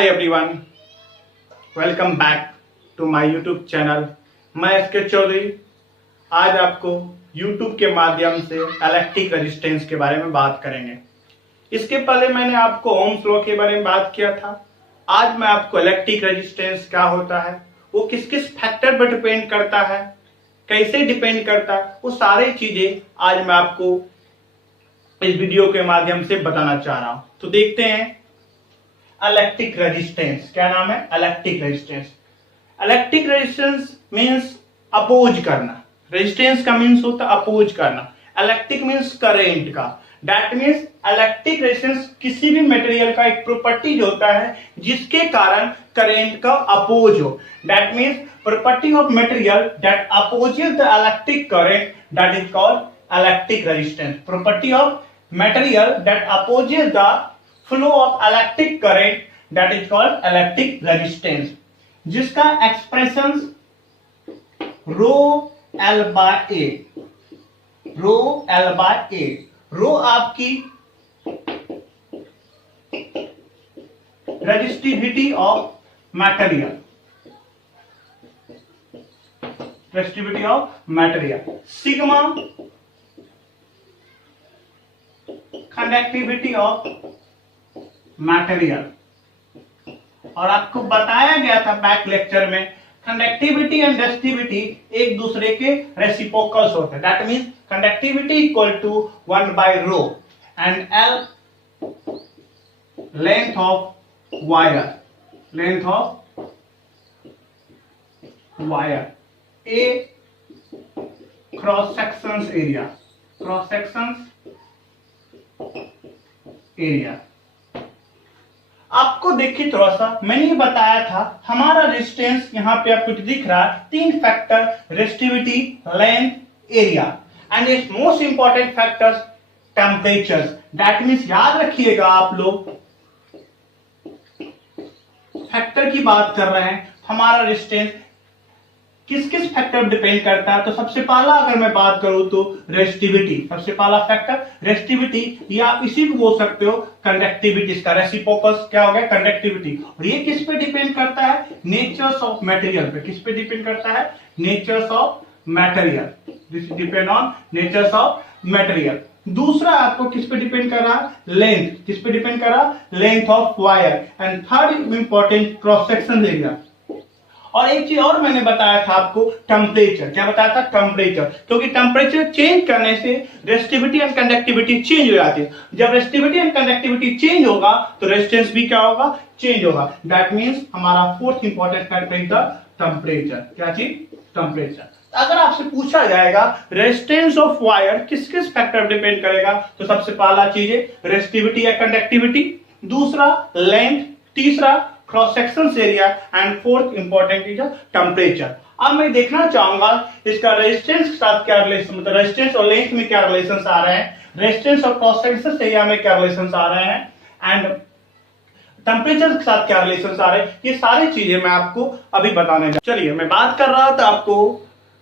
Hi everyone, welcome back to my YouTube channel. मैं SK Chaudhary आज आपको यूट्यूब के माध्यम से इलेक्ट्रिक रेजिस्टेंस के बारे में बात करेंगे। इसके पहले मैंने आपको ओम्स लॉ के बारे में बात किया था। आज मैं आपको इलेक्ट्रिक रेजिस्टेंस क्या होता है, वो किस किस फैक्टर पर डिपेंड करता है, कैसे डिपेंड करता है, वो सारी चीजें आज मैं आपको इस वीडियो के माध्यम से बताना चाह रहा हूं। तो देखते हैं इलेक्ट्रिक रेजिस्टेंस। क्या नाम है? Electric resistance. Electric resistance means oppose करना। रेजिस्टेंस का मींस होता है अपोज करना। इलेक्ट्रिक मींस करेंट का। दैट मींस इलेक्ट्रिक रेजिस्टेंस किसी भी मटेरियल का एक प्रॉपर्टी होता है जिसके कारण करेंट का अपोज हो। That means property of material that opposes the electric current, that is called electric resistance. Property of material that opposes the flow of electric current, that is called electric resistance, जिसका expression rho L by A. Rho L by A, rho आपकी resistivity of material, resistivity of material, sigma conductivity of material. और आपको बताया गया था back lecture में conductivity and resistivity एक दूसरे के रेसिप्रोकल्स होते हैं। That means conductivity equal to 1 by rho and L length of wire, length of wire, A cross sections area, cross sections area. आपको देखिए थोड़ा सा मैंने बताया था हमारा रेजिस्टेंस यहां पे आपको दिख रहा है तीन factor, resistivity, length, area and it's most important factors temperature. That means याद रखिएगा आप लोग फैक्टर की बात कर रहे हैं। हमारा रेजिस्टेंस किस किस फैक्टर डिपेंड करता है? तो सबसे पहला अगर मैं बात करूं तो रेजिस्टिविटी, सबसे पहला फैक्टर रेजिस्टिविटी, या आप इसी को बोल सकते हो कंडक्टिविटी। इसका रेसिप्रोकल क्या हो गया? कंडक्टिविटी। और ये किस पे डिपेंड करता है? नेचर्स ऑफ मटेरियल पे। किस पे डिपेंड करता है? Natures of material. This depend on natures of material. दूसरा आपको किस पे डिपेंड कर रहा है? लेंथ। किस पे डिपेंड कर रहा है? Length of wire. And third important cross section area. और एक चीज और मैंने बताया था आपको, टेम्परेचर। क्या बताया था? टेम्परेचर। क्योंकि टेम्परेचर चेंज करने से रेजिस्टिविटी एंड कंडक्टिविटी चेंज हो जाती है। जब रेजिस्टिविटी एंड कंडक्टिविटी चेंज होगा तो रेजिस्टेंस भी क्या होगा? चेंज होगा। दैट मींस हमारा fourth important factor is the temperature. क्या चीज? टेम्परेचर। अगर आपसे पूछा जाएगा रेजिस्टेंस ऑफ वायर किस किस फैक्टर डिपेंड करेगा, तो सबसे पहला चीज है रेजिस्टिविटी या कंडक्टिविटी, दूसरा लेंथ, तीसरा cross section area and fourth important is temperature. अब मैं देखना चाहूंगा इसका रेजिस्टेंस के साथ क्या रिलेशन, मतलब रेजिस्टेंस और लेंथ में क्या रिलेशंस आ रहे हैं, रेजिस्टेंस और क्रॉस सेक्शन एरिया में क्या रिलेशंस आ रहे हैं, एंड टेम्परेचर के साथ क्या रिलेशंस आ रहे हैं। ये सारी चीजें मैं आपको अभी बताने जा। चलिए मैं बात कर रहा था आपको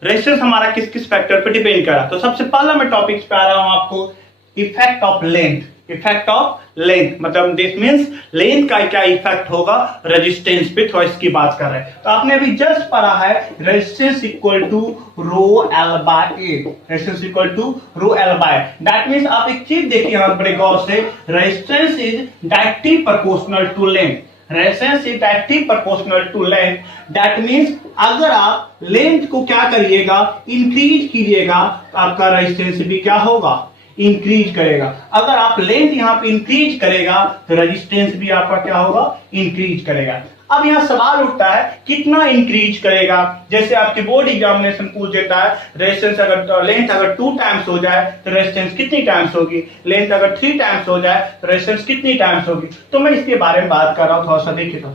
रेजिस्टेंस हमारा किस किस फैक्टर पे डिपेंड कर रहा है। तो सबसे पहला मैं टॉपिक पे आ रहा हूं आपको, effect of length. Effect of length मतलब दिस मींस लेंथ का क्या इफेक्ट होगा रेजिस्टेंस पे, थोड़ा इसकी बात कर रहे हैं। तो आपने अभी जस्ट पढ़ा है resistance equal to rho L by A, resistance equal to rho L by. That means आप एक चीज देखिए यहां बड़े गौर से, resistance is directly proportional to length. Resistance is directly proportional to length. That means अगर आप लेंथ को क्या करिएगा? इंक्रीज कीजिएगा तो आपका रेजिस्टेंस भी क्या होगा? इंक्रीज करेगा। अगर आप लेंथ यहां पे इंक्रीज करेगा तो रेजिस्टेंस भी आपका क्या होगा? इंक्रीज करेगा। अब यहां सवाल उठता है कितना इंक्रीज करेगा। जैसे आपके बोर्ड एग्जामिनेशन पूछ देता है रेजिस्टेंस अगर लेंथ अगर 2 टाइम्स हो जाए तो रेजिस्टेंस कितनी टाइम्स होगी, लेंथ अगर 3 टाइम्स हो जाए तो रेजिस्टेंस कितनी टाइम्स होगी। तो मैं इसके बारे में बात कर रहा हूं, थोड़ा सा देखिए। तो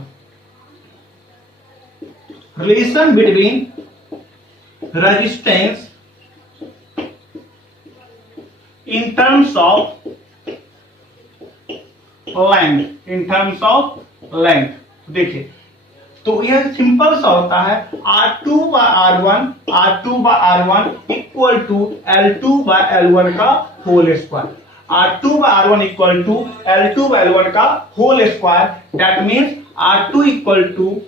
relation between resistance in terms of length, in terms of length। देखिए तो यह सिंपल सा होता है R2 by R1, R2 by R1 equal to L2 by L1 का whole square. R2 by R1 equal to L2 by L1 का whole square. That means R2 equal to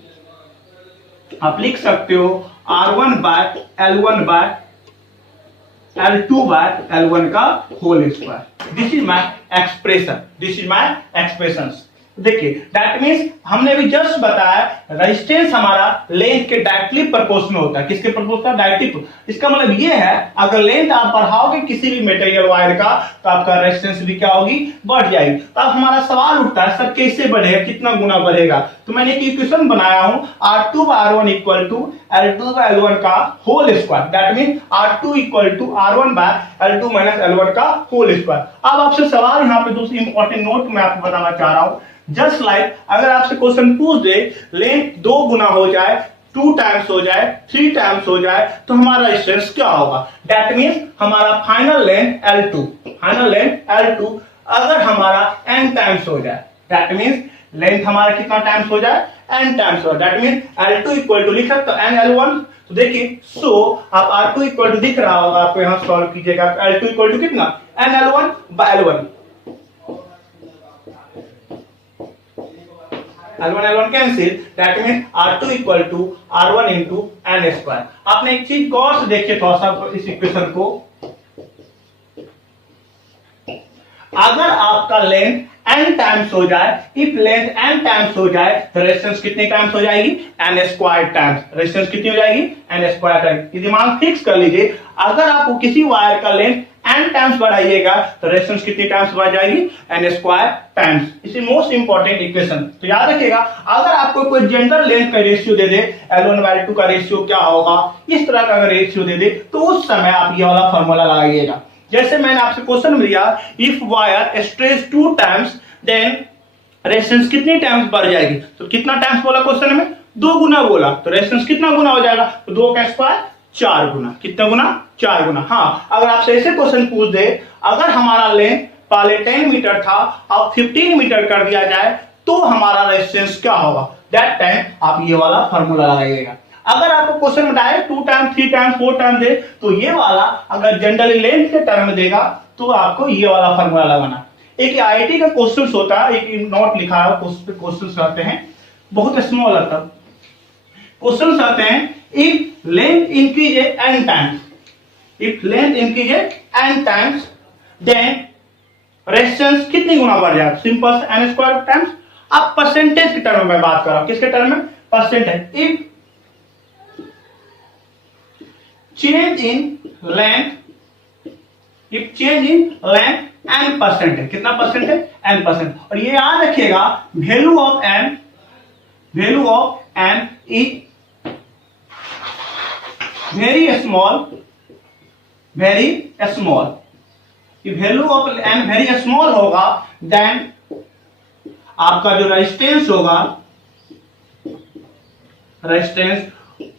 आप लिख सकते हो R1 bye L1 bye L2 by L1 का whole square. This is my expression, this is my expression. देखिए that means हमने भी just बताया रेजिस्टेंस हमारा लेंथ के डायरेक्टली प्रोपोर्शनल होता है। किसके प्रोपोर्शनल? डायरेक्टली। इसका मतलब ये है अगर लेंथ आप बढ़ाओगे किसी भी मटेरियल वायर का तो आपका रेजिस्टेंस भी क्या होगी? बढ़ जाएगी। तो अब हमारा सवाल उठता है सर कैसे बढ़ेगा, कितना गुना बढ़ेगा? तो मैंने एक इक्वेशन बनाया हूं R2 by R1 equal to L2 by L1 का whole square. That mean R2 equal to R1 by L2 minus L1 का होल स्क्वायर। अब आपसे सवाल यहाँ पे दूसरी इंपॉर्टेंट नोट मैं आपको बताना चाह रहा हूं। जस्ट लाइक अगर आपसे क्वेश्चन पूछ दे लेंथ 2 गुना हो जाए, 2 टाइम्स हो जाए, 3 टाइम्स हो जाए तो हमारा रेजिस्टेंस क्या होगा? दैट मीन्स हमारा final length L2, final length L2 अगर हमारा n टाइम्स हो जाए, दैट मीन्स लेंथ हमारा कितना टाइम्स हो जाए? n टाइम्स हो जाए। That means L2 equal to लिख सकते हो n L1। तो देखिए आप R2 इक्वल टू दिख रहा होगा आपको, यहां सॉल्व कीजिएगा। L2 इक्वल टू कितना? n L1 by L1। L1 cancel, that mean R2 equal to R1 into n square. आपने एक चीज गौर से देखिए थोड़ा सा इस इक्वेशन को, अगर आपका लेंथ n टाइम्स हो जाए, इफ लेंथ n टाइम्स हो जाए तो रेजिस्टेंस कितने टाइम्स हो जाएगी? n square times. रेजिस्टेंस कितनी हो जाएगी? n square times. ये दिमाग फिक्स कर लीजिए, अगर आपको किसी वायर का लेंथ n टाइम्स बढ़ाइएगा तो रेजिस्टेंस कितनी टाइम्स बढ़ जाएगी? n square times. इस मोस्ट इंपॉर्टेंट इक्वेशन। तो याद रखिएगा अगर आपको कोई जनरल लेंथ का रेशियो दे दे, L1/2 का रेशियो क्या होगा, इस तरह का अगर रेशियो दे दे तो उस समय आप ये वाला फॉर्मूला लगाइएगा। जैसे मैंने आपसे क्वेश्चन दिया if wire stretch 2 times then resistance कितनी टाइम्स बढ़ जाएगी? तो कितना टाइम्स बोला क्वेश्चन में? 2 गुना बोला। तो रेजिस्टेंस कितना गुना हो जाएगा? तो 2 का स्क्वायर 4 गुना। कितना गुना? 4 गुना। हाँ, अगर आपसे ऐसे क्वेश्चन पूछ दे अगर हमारा लेंथ पहले 10 मीटर था अब 15 मीटर कर दिया जाए तो हमारा रेजिस्टेंस क्या होगा? दैट टाइम आप ये वाला फॉर्मूला लगाइएगा। अगर आपको क्वेश्चन में direct 2 times 3 times 4 times they तो ये वाला, अगर जनरली लेंथ के टर्म में देगा तो आपको ये वाला फॉर्मूला लगाना। एक आईआईटी का क्वेश्चन होता है, एक नोट लिखा है क्वेश्चन आते हैं बहुत स्मॉल आता क्वेश्चन आते हैं if length increase n times, if length increase n times then resistance कितनी गुना बढ़ जाएगा? Simple n square times. अब परसेंटेज के टर्म में बात कर रहा हूं, किसके टर्म में? Percentage. If change in length, if change in length n percent है, कितना परसेंट है? n percent. और ये याद रखिएगा value of n is very small, very small. Value of n very small होगा देन आपका जो रेजिस्टेंस होगा, रेजिस्टेंस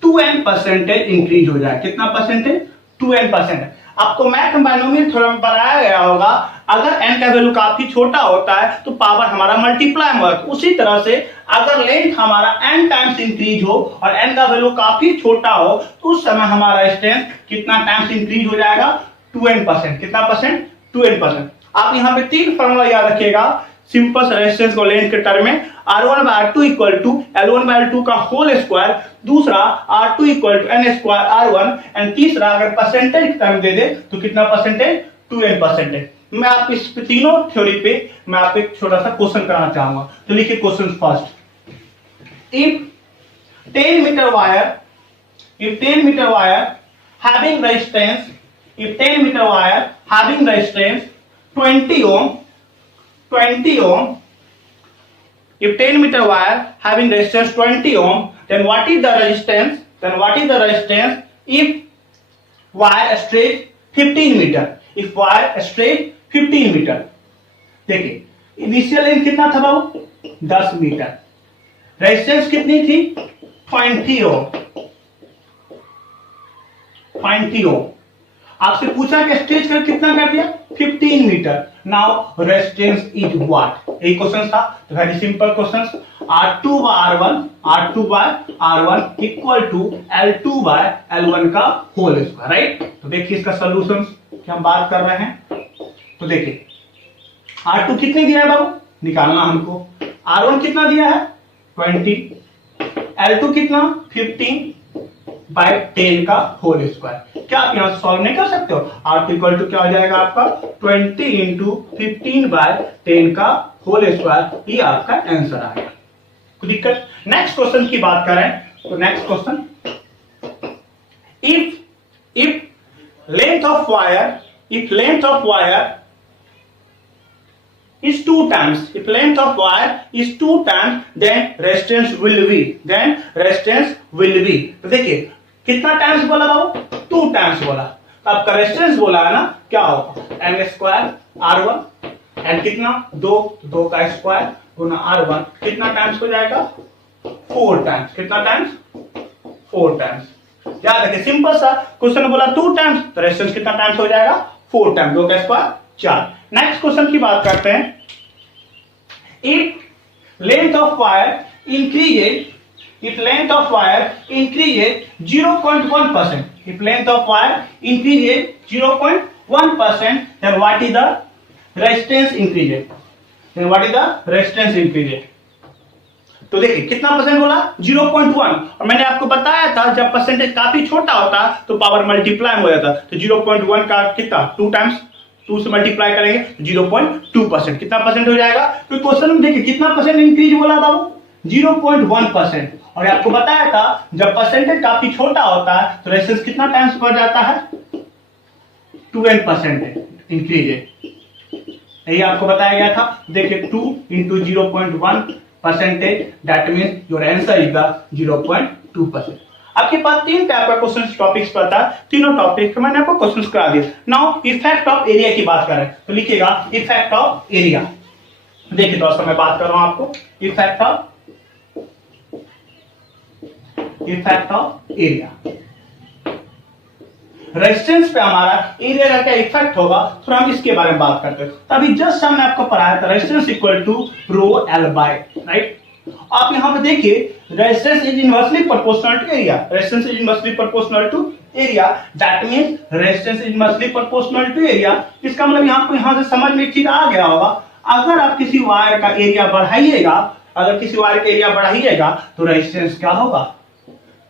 2n परसेंटेज इंक्रीज हो जाए। कितना परसेंटेज? 2n percent. आपको मैथ बाइनोमियल थ्योरम में बताया गया होगा अगर n का वैल्यू काफी छोटा होता है तो पावर हमारा मल्टीप्लाई होगा। उसी तरह से अगर लेंथ हमारा n टाइम्स इंक्रीज हो और n का वैल्यू काफी छोटा हो तो उस समय हमारा रेजिस्टेंस कितना टाइम्स इंक्रीज हो जाएगा? 2n percent. कितना परसेंट? 2n percent. आप यहाँ पे 3 फॉर्मूला याद रखिएगा सिंपल रेजिस्टेंस को लेंथ के टर्म में। R1/2 इक्वल टू L1/2 का होल स्क्वायर, दूसरा R2 equal to n square R1 and तीसरा अगर परसेंटेज टर्म दे दे तो कितना परसेंटेज? 2n percentage. मैं आप इस तीनों थ्योरी पे मैं आपको एक छोटा सा क्वेश्चन कराना चाहूंगा। तो लिखिए question first. If 10 metre wire, if 10 meter wire having resistance, if 10 meter wire having resistance 20 ohm, 20 ohm, if 10 meter wire having resistance 20 ohm, then what is the resistance? Then what is the resistance if wire stretch 15 meter? If wire stretch 15 meter, देखिए initial length कितना था बाबू? 10 metre. Resistance कितनी थी? 20 ओम, 20 ओम। आपसे पूछा कि stretch कर कितना कर दिया? 15 metre. Now resistance is what? यही क्वेश्चन था। तो very simple question. R2 by R1, R2 by R1 equal to L2 by L1 का होल स्क्वायर, राइट? तो देखिए इसका सॉल्यूशन की हम बात कर रहे हैं। तो देखिए R2 कितने दिया है बाबू? निकालना हमको। R1 कितना दिया है? 20, L2 कितना 15/10 का होल स्क्वायर। क्या आप यहां से सॉल्व नहीं कर सकते हो? R इक्वल टू क्या हो जाएगा आपका 20 इंटू 15/10 का होल स्क्वायर, ये आपका आंसर आएगा। कोई दिक्कत? नेक्स्ट क्वेश्चन की बात करें तो next question, if length of wire is 2 times, if length of wire is 2 times, then resistance will be। तो देखिए कितना टाइम्स बोला बाबू? 2 टाइम्स बोला। तो आपका रेजिस्टेंस बोला है ना, क्या होगा एम स्क्वायर R1, एंड कितना 2 का स्क्वायर गुना R1, कितना टाइम्स हो जाएगा 4 टाइम्स। कितना टाइम्स? 4 टाइम्स। याद रखिए सिंपल सा क्वेश्चन बोला 2 टाइम्स, तो रेजिस्टेंस कितना टाइम्स हो जाएगा 4 टाइम्स, 2 का स्क्वायर 4। नेक्स्ट क्वेश्चन की बात करते हैं, if length of wire increases 0.1%, if length of wire increases 0.1%, then what is the resistance increases? Then what is the resistance increases? तो देखिए कितना परसेंट बोला 0.1, और मैंने आपको बताया था जब परसेंटेज काफी छोटा होता तो पावर मल्टीप्लाई हो जाता। तो 0.1 का कितना 2 टाइम्स, 2 से मल्टीप्लाई करेंगे 0.2%, कितना परसेंट हो जाएगा? तो क्वेश्चन में देखिए कितना परसेंट इंक्रीज बोला बाबू 0.1%, और आपको बताया था जब परसेंटेज काफी छोटा होता है तो रेजिस्टेंस कितना टाइम्स बढ़ जाता है 12% इंक्रीज है, यही आपको बताया गया था। देखिए 2 into 0.1%, that means your answer is the 0.2%। आपके पास 3 टाइप का क्वेश्चन टॉपिक्स पर था, तीनों टॉपिक मैंने आपको क्वेश्चन करा दिए। नाउ इफेक्ट ऑफ एरिया की बात करें तो लिखिएगा इफेक्ट ऑफ एरिया। देखिए दोस्तों मैं बात कर रहा हूं आपको इफेक्ट ऑफ एरिया। रेजिस्टेंस पे हमारा एरिया का क्या इफेक्ट होगा, तो हम इसके बारे में बात करते हैं। तभी जस्ट हमने आपको पढ़ाया था resistance equal to rho L by, right. आप यहां पे देखिए resistance is inversely proportional to area, resistance is inversely proportional to area, that means resistance is inversely proportional to area. इसका मतलब आपको यहां से समझ में एक चीज आ गया होगा, अगर आप किसी वायर का एरिया बढ़ाइएगा, तो रेजिस्टेंस क्या होगा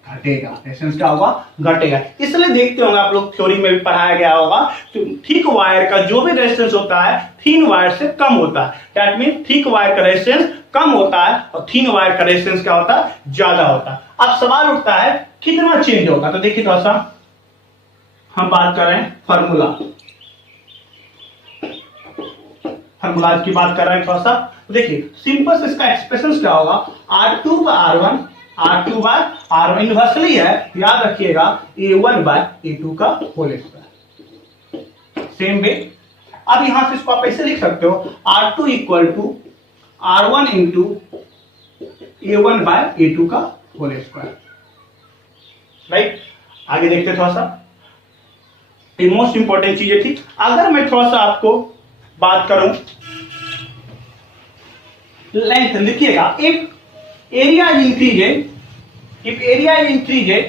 घटेगा, रेजिस्टेंस क्या होगा घटेगा। इसलिए देखते होंगे आप लोग थ्योरी में भी पढ़ाया गया होगा, तो थिक वायर का जो भी रेजिस्टेंस होता है थिन वायर से कम होता है, दैट मीन थिक वायर का रेजिस्टेंस कम होता है और थिन वायर का रेजिस्टेंस क्या होता है ज्यादा होता है। अब सवाल उठता है कितना चेंज होगा, तो देखिए थोड़ा सा हम बात कर रहे हैं फार्मूला की बात कर रहे हैं थोड़ा सा। तो देखिए सिंपल से इसका एक्सप्रेशन क्या होगा R2 by R1 इनवर्सली है, याद रखिएगा A1 by A2 का होल स्क्वायर। सेम वे अब यहां से इसको आप ऐसे लिख सकते हो R2 equal to R1 into A1 by A2 का होल स्क्वायर, राइट। आगे देखते थोड़ा सा, ये मोस्ट इंपॉर्टेंट चीजें थी। अगर मैं थोड़ा सा आपको बात करूं लेंथ, लिखिएगा if area is increased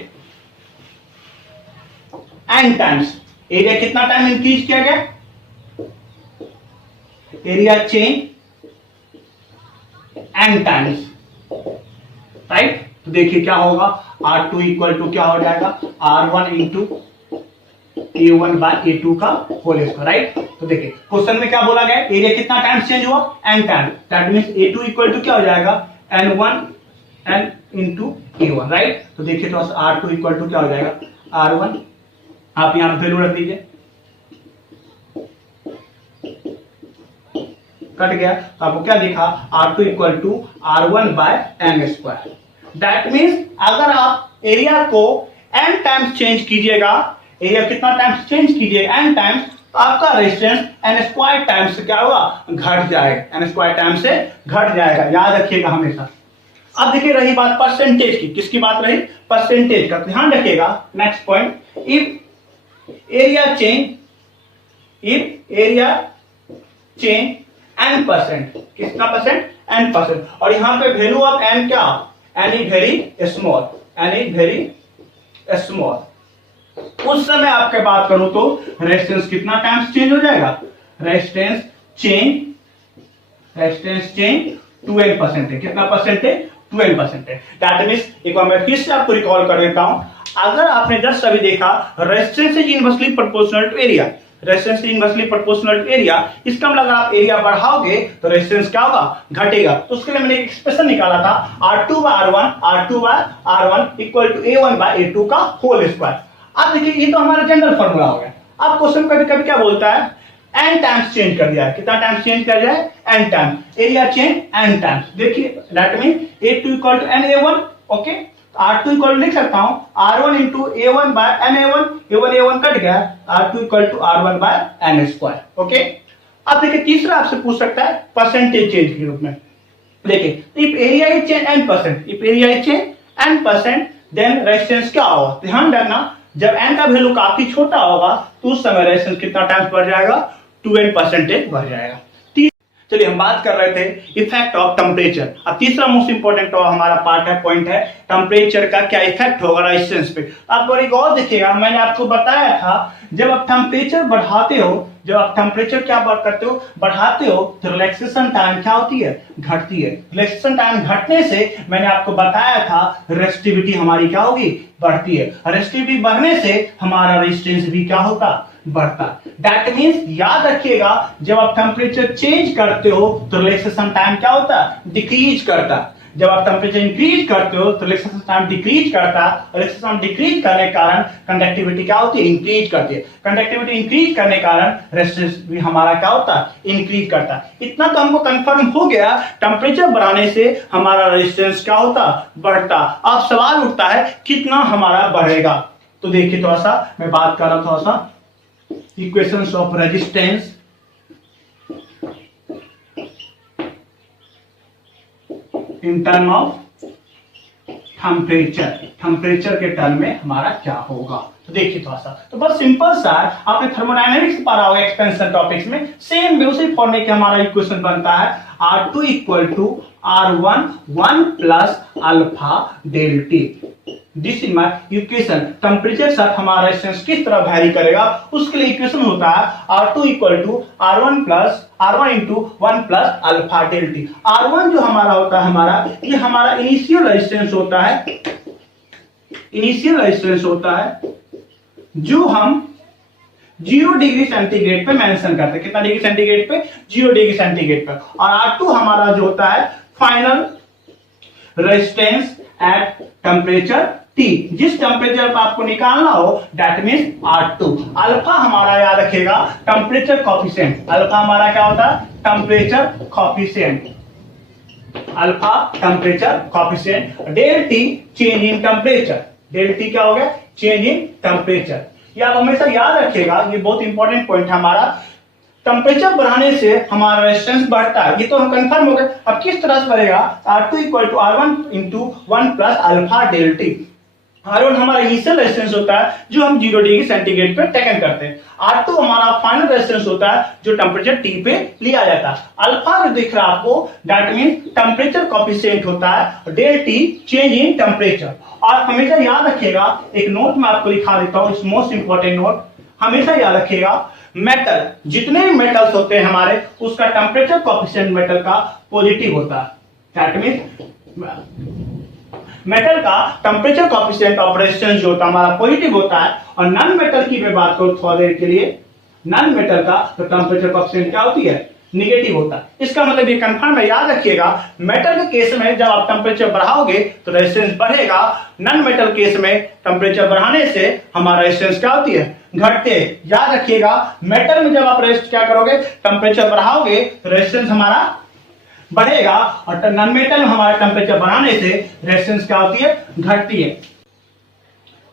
n times, area कितना टाइम इंक्रीज किया गया, area change n times, right. तो देखिए क्या होगा R2 इक्वल टू क्या हो जाएगा R1 into A1 by A2 का होल स्क्वायर, राइट। तो देखिए क्वेश्चन में क्या बोला गया, एरिया कितना टाइम चेंज हुआ n time, that means A2 equal to क्या हो जाएगा N1 इंटू A1, राइट। तो देखिए तो R2 इक्वल टू क्या हो जाएगा R1, आप यहां पे वैल्यू रख दीजिए, कट गया। तो आपको क्या दिखा R2 equal to R1 by n square, that means अगर आप एरिया को n टाइम्स चेंज कीजिएगा, एरिया कितना टाइम्स चेंज कीजिएगा n टाइम्स, तो आपका रेजिस्टेंस n स्क्वायर टाइम्स से क्या होगा घट जाएगा, n स्क्वायर टाइम्स से घट जाएगा, याद रखिएगा हमेशा। अब देखिए रही बात परसेंटेज की, किसकी बात रही परसेंटेज का, ध्यान रखिएगा। Next point, if area change n%, कितना परसेंट n%, और यहां पे वैल्यू ऑफ n क्या, n इज वेरी स्मॉल, उस समय आपके बात करूं तो रेजिस्टेंस कितना टाइम्स चेंज हो जाएगा, रेजिस्टेंस चेंज 12% है, कितना परसेंट है 12% है। दैट मींस एक बार मैं फिर से आपको रिकॉल कर देता हूं, अगर आपने जस्ट अभी देखा resistance is inversely proportional to area, resistance is inversely proportional to area, इसका मतलब अगर आप एरिया बढ़ाओगे तो रेजिस्टेंस क्या होगा, घटेगा। तो उसके लिए मैंने एक एक्सप्रेशन निकाला था R2/R1 इक्वल टू A1/A2 का होल स्क्वायर। आप देखिए ये तो हमारा जनरल फॉर्मूला हो गया। आप क्वेश्चन कभी कभी क्या बोलता है, n टाइम्स चेंज कर दिया है, कितना टाइम्स चेंज कर दिया है, n times, area change n times. देखिए that mean A2 equal to NA1, okay. R2 equal लिख सकता हूं R1 into A1/NA1, A1 cut गया, R2 equal to R1/N square, okay. अब देखिए तीसरा आपसे पूछ सकता है परसेंटेज चेंज के रूप में। देखिए if area is change n%, if area is change n%, then resistance क्या होगा, ध्यान रखना जब n का वैल्यू काफी छोटा होगा तो उस समय रेजिस्टेंस कितना टाइम्स बढ़ जाएगा, 12% बढ़ जाएगा। चलिए हम बात कर रहे थे इफेक्ट ऑफ टेम्परेचर। अब तीसरा मोस्ट इंपोर्टेंट हमारा पार्ट है, पॉइंट है टेम्परेचर का क्या इफेक्ट होगा रेजिस्टेंस पे। आप एक और देखिएगा, मैंने आपको बताया था जब आप टेम्परेचर बढ़ाते हो, जब आप टेम्परेचर क्या करते हो, बढ़ाते हो, तो रिलैक्सेशन टाइम क्या होती है, घटती है। रिलैक्सेशन टाइम घटने से मैंने आपको बताया था रेजिस्टिविटी हमारी क्या होगी, बढ़ती है। रेजिस्टिविटी बढ़ने से हमारा रेजिस्टेंस भी क्या होता, बढ़ता। दैट मींस याद रखिएगा जब आप टेम्परेचर चेंज करते हो तो रिलैक्सेशन टाइम क्या होता, डिक्रीज करता। जब आप टेम्परेचर इंक्रीज करते हो तो रिलैक्सेशन टाइम डिक्रीज करता। रिलैक्सेशन टाइम डिक्रीज करने के कारण कंडक्टिविटी क्या होती है, इंक्रीज करती है। कंडक्टिविटी इंक्रीज करने के कारण रेजिस्टेंस भी हमारा क्या होता, इंक्रीज करता। इतना तो हमको कंफर्म हो गया, टेम्परेचर बढ़ाने से हमारा रेजिस्टेंस क्या होता, बढ़ता। अब सवाल उठता है कितना हमारा बढ़ेगा। तो देखिए थोड़ा सा मैं बात कर रहा हूं, थोड़ा सा equations of resistance in term of temperature के टर्म में हमारा क्या होगा। तो देखिए थोड़ा सा, तो बस सिंपल सा आपने थर्मोडायनेमिक्स पढ़ा होगा एक्सपेंशन टॉपिक्स में, सेम उसी फॉर्मूले के हमारा इक्वेशन बनता है R2 equal to R1 1 plus alpha del T. This is my equation. Temperature साथ हमारा रेजिस्टेंस किस तरह वैरी करेगा उसके लिए इक्वेशन होता है R2 equal to R1 into 1 plus alpha del T. R1 जो हमारा होता है, हमारा ये हमारा इनिशियल रेजिस्टेंस होता है, इनिशियल रेजिस्टेंस होता है जो हम 0 डिग्री सेंटीग्रेड पे मेंशन करते हैं। कितना डिग्री सेंटीग्रेड पे, 0 डिग्री सेंटीग्रेड पे। और R2 हमारा जो होता है final resistance at temperature T। जिस टेम्परेचर पर आपको निकालना हो दैट मींस R2। अल्फा हमारा याद रखिएगा टेम्परेचर कोएफिशिएंट। अल्फा हमारा क्या होता है, temperature coefficient. Alpha temperature coefficient. Del T change in temperature. Del T क्या हो गया, चेंज इन टेम्परेचर। ये आप हमेशा याद रखिएगा, ये बहुत इंपॉर्टेंट पॉइंट है हमारा। टेम्परेचर बढ़ाने से हमारा रेजिस्टेंस बढ़ता है, ये तो हम कंफर्म हो गए। अब किस तरह से बढ़ेगा, R2 equal to R1 into 1 plus alpha del T. R1 हमारा इनिशियल रेजिस्टेंस होता है जो हम 0 डिग्री सेंटीग्रेड पे टेकन करते हैं। R2 हमारा फाइनल रेजिस्टेंस होता है जो टेम्परेचर T पे लिया जाता है। अल्फा जो दिख रहा है आपको दैट मींस टेम्परेचर कोएफिशिएंट होता है, del T change in temperature. और हमेशा याद रखिएगा, एक नोट में आपको लिखा देता हूं, इस मोस्ट इंपॉर्टेंट नोट, हमेशा याद रखिएगा मेटल, जितने भी मेटल्स होते हैं हमारे, उसका टेम्परेचर कोएफिशिएंट मेटल का पॉजिटिव होता है। दैट मींस मेटल का टेम्परेचर कोएफिशिएंट ऑफ रेजिस्टेंस जो होता है हमारा पॉजिटिव होता है। और नॉन मेटल की मैं बात करूं थोड़ी देर के लिए, नॉन मेटल का तो टेम्परेचर कोएफिशिएंट क्या होती है, नेगेटिव होता है। इसका मतलब ये कंफर्म है, याद रखिएगा मेटल के केस में जब आप टेम्परेचर बढ़ाओगे तो रेजिस्टेंस बढ़ेगा। नॉन मेटल केस में टेम्परेचर बढ़ाने से हमारा रेजिस्टेंस क्या होती है, घटते। याद रखिएगा मेटल में जब आप रेजिस्ट क्या करोगे, टेम्परेचर बढ़ाओगे तो रेजिस्टेंस हमारा बढ़ेगा। और नॉन मेटल में हमारा टेम्परेचर बढ़ाने से रेजिस्टेंस क्या होती है, घटती है।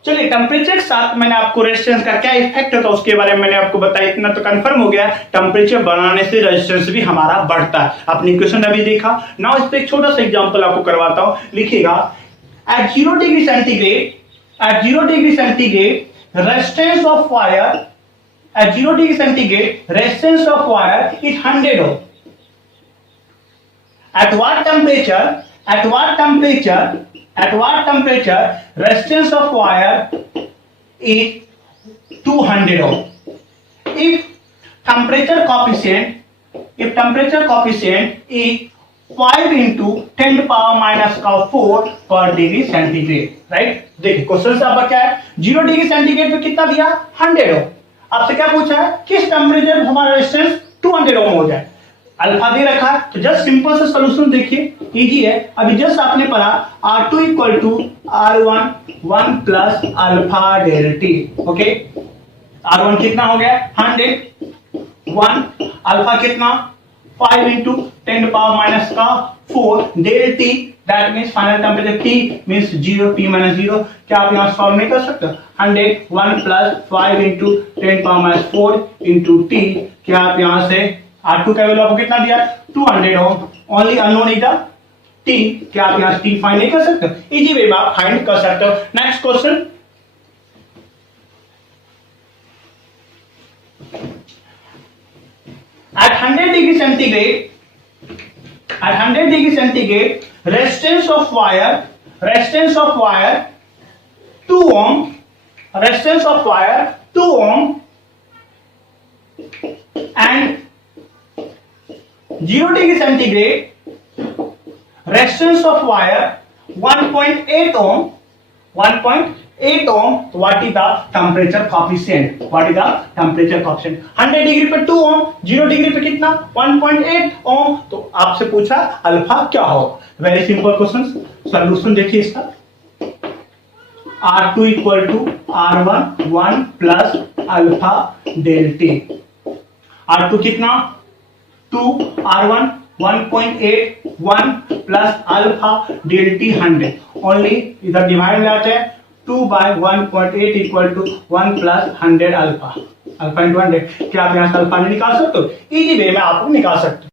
चलिए टेम्परेचर के साथ मैंने आपको रेजिस्टेंस का क्या इफेक्ट होता है उसके बारे में मैंने आपको बताया, इतना तो कंफर्म हो गया टेम्परेचर बढ़ाने से रेजिस्टेंस भी हमारा बढ़ता है। आपने इक्वेशन अभी देखा। नाउ इस पे एक छोटा सा एग्जांपल आपको करवाता हूं, लिखिएगा at 0 degree centigrade, at 0 degree centigrade resistance of wire, at 0 degree centigrade resistance of wire is 100 ohm. At what temperature? At what temperature? At what temperature? Resistance of wire is 200 ohm. If temperature coefficient is 5 into 10⁻⁴ पर degree centigrade, right. देखिए question से आपका क्या है, 0 degree centigrade पे कितना दिया, 100 ओम। आपसे क्या पूछा है, किस टेम्परेचर पर हमारा रेजिस्टेंस 200 ओम हो जाए। अल्फा दे रखा है, तो जस्ट सिंपल से सोल्यूशन देखिए, इजी है। अभी जस्ट आपने पढ़ा R2 equal to R1 1 plus alpha del T, okay. R1 कितना हो गया, 100, 1 अल्फा कितना 5 into 10⁻⁴ del T, that means final temperature T means 0, T minus 0। क्या आप यहाँ सॉल्व नहीं कर सकते, 100 1 प्लस 5 इंटू 10⁻⁴ इंटू T। क्या आप यहाँ से R2 का वैल्यू आपको कितना दिया, 200 ohm, only unknown is the T। क्या आप यहाँ T फाइंड नहीं कर सकते, इजी वे में आप फाइंड कर सकते हो। Next question, at 100 degree centigrade, resistance of wire 2 ohm, resistance of wire 2 ohm and 0 degree centigrade, resistance of wire 1.8 ohm, 1.8 ohm। what is the temperature coefficient, 100 degree पे 2 ohm, 0 degree पे कितना 1.8 ohm। तो आपसे पूछा alpha क्या हो, very simple question. Solution देखिए इसका, R2 equal to R1 1 plus alpha del T. R2 कितना 2, R1 1.8, 1 plus alpha del T 100। Only इधर डिवाइड में आते हैं, 2/1.8 equal to 1 plus 100 alpha, alpha into 100। क्या आप यहाँ से अल्फा नहीं निकाल सकते हो, इजी वे में आप निकाल सकते हो।